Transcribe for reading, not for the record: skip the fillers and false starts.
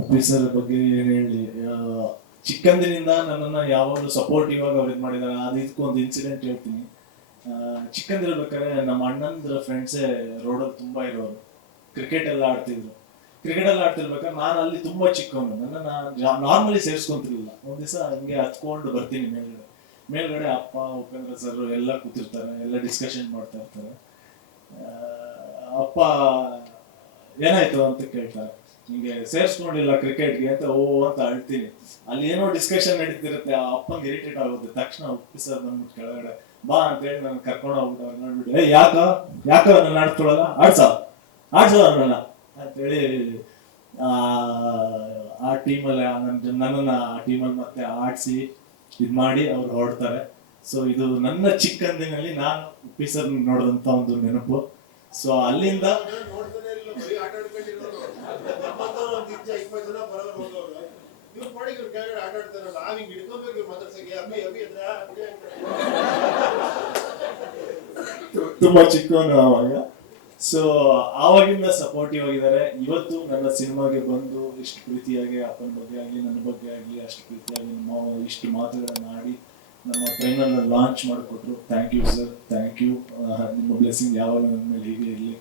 Officer ಬಗ್ಗೆ ಏನ್ ಹೇಳಿ, ಚಿಕ್ಕಂದಿನಿಂದ ನನ್ನನ್ನ ಯಾವಾಗಲೂ ಸಪೋರ್ಟಿವ್ ಆಗಿ ಅವ್ರಿಗೆ ಮಾಡಿದ್ದಾರೆ. ಅದು ಇದಕ್ಕೊಂದು ಇನ್ಸಿಡೆಂಟ್ ಹೇಳ್ತೀನಿ. ಚಿಕ್ಕಂದಿರ್ಬೇಕಾದ್ರೆ ನಮ್ಮ ಅಣ್ಣಂದ್ರ ಫ್ರೆಂಡ್ಸೇ ರೋಡಲ್ಲಿ ತುಂಬಾ ಇರೋರು, ಕ್ರಿಕೆಟ್ ಎಲ್ಲ ಆಡ್ತಿದ್ರು. ಕ್ರಿಕೆಟ್ ಎಲ್ಲ ಆಡ್ತಿರ್ಬೇಕಾದ್ರೆ ನಾನು ಅಲ್ಲಿ ತುಂಬಾ ಚಿಕ್ಕವನು, ನನ್ನ ನಾರ್ಮಲಿ ಸೇರಿಸ್ಕೊಂತಿರ್ಲಿಲ್ಲ. ಒಂದ್ ದಿವಸ ಹಂಗೆ ಹತ್ಕೊಂಡು ಬರ್ತೀನಿ ಮೇಲ್ಗಡೆ ಅಪ್ಪ, ಉಪೇಂದ್ರ ಸರ್ ಎಲ್ಲ ಕೂತಿರ್ತಾರೆ, ಎಲ್ಲ ಡಿಸ್ಕಷನ್ ಮಾಡ್ತಾ ಇರ್ತಾರೆ. ಅಪ್ಪ ಏನಾಯ್ತು ಅಂತ ಕೇಳ್ತಾರೆ, ಹಿಂಗೆ ಸೇರ್ಸ್ಕೊಂಡಿಲ್ಲ ಕ್ರಿಕೆಟ್ಗೆ ಅಂತ. ಓ ಅಂತ ಅಳ್ತೀನಿ. ಅಲ್ಲಿ ಏನೋ ಡಿಸ್ಕಷನ್ ನಡೀತಿರುತ್ತೆ, ಆ ಅಪ್ಪಂಗೆ ಇರಿಟೇಟ್ ಆಗುತ್ತೆ. ತಕ್ಷಣ ಸರ್ ಬಂದ್ಬಿಟ್ಟು ಕೆಳಗಡೆ ಬಾ ಅಂತ ಹೇಳಿ ನಾನು ಕರ್ಕೊಂಡು ಹೋಗ್ಬಿಟ್ಟು ಅವ್ರು ನೋಡ್ಬಿಟ್ಟು, ಯಾಕ ಯಾಕ ನನ್ನ ಆಡ್ಕೊಳಲ್ಲ, ಆಡ್ಸೋ ನನ್ನ ಅಂತೇಳಿ ಆ ಟೀಮಲ್ಲಿ ನನ್ನನ್ನ ಆ ಟೀಮಲ್ಲಿ ಮತ್ತೆ ಆಡಿಸಿ ಇದ್ ಮಾಡಿ ಅವ್ರು ಹೊರಡ್ತಾರೆ. ಸೊ ಇದು ನನ್ನ ಚಿಕ್ಕಂದಿನಲ್ಲಿ ನಾನು ಉಪ್ಪಿ ನೋಡಿದಂತ ಒಂದು ನೆನಪು. ಸೊ ಅಲ್ಲಿಂದ ತುಂಬಾ ಚಿಕ್ಕವನು ಅವಾಗ. ಸೊ ಆವಾಗಿಂದ ಸಪೋರ್ಟಿವ್ ಆಗಿದ್ದಾರೆ. ಇವತ್ತು ನನ್ನ ಸಿನಿಮಾಗೆ ಬಂದು ಇಷ್ಟು ಪ್ರೀತಿಯಾಗಿ ಅಪ್ಪನ ಬಗ್ಗೆ ಆಗಲಿ ನನ್ನ ಬಗ್ಗೆ ಆಗಲಿ ಅಷ್ಟು ಪ್ರೀತಿಯಾಗಿ ಇಷ್ಟು ಮಾತುಗಳನ್ನ ಆಡಿ ನಮ್ಮ ಟ್ರೈನರ್ ಲಾಂಚ್ ಮಾಡಿಕೊಟ್ರು. Thank you sir, thank you. ನಿಮ್ಮ ಬ್ಲೆಸ್ಸಿಂಗ್ ಯಾವಾಗ ನನ್ನ ಮೇಲೆ ಹೀಗೆ ಇರಲಿ.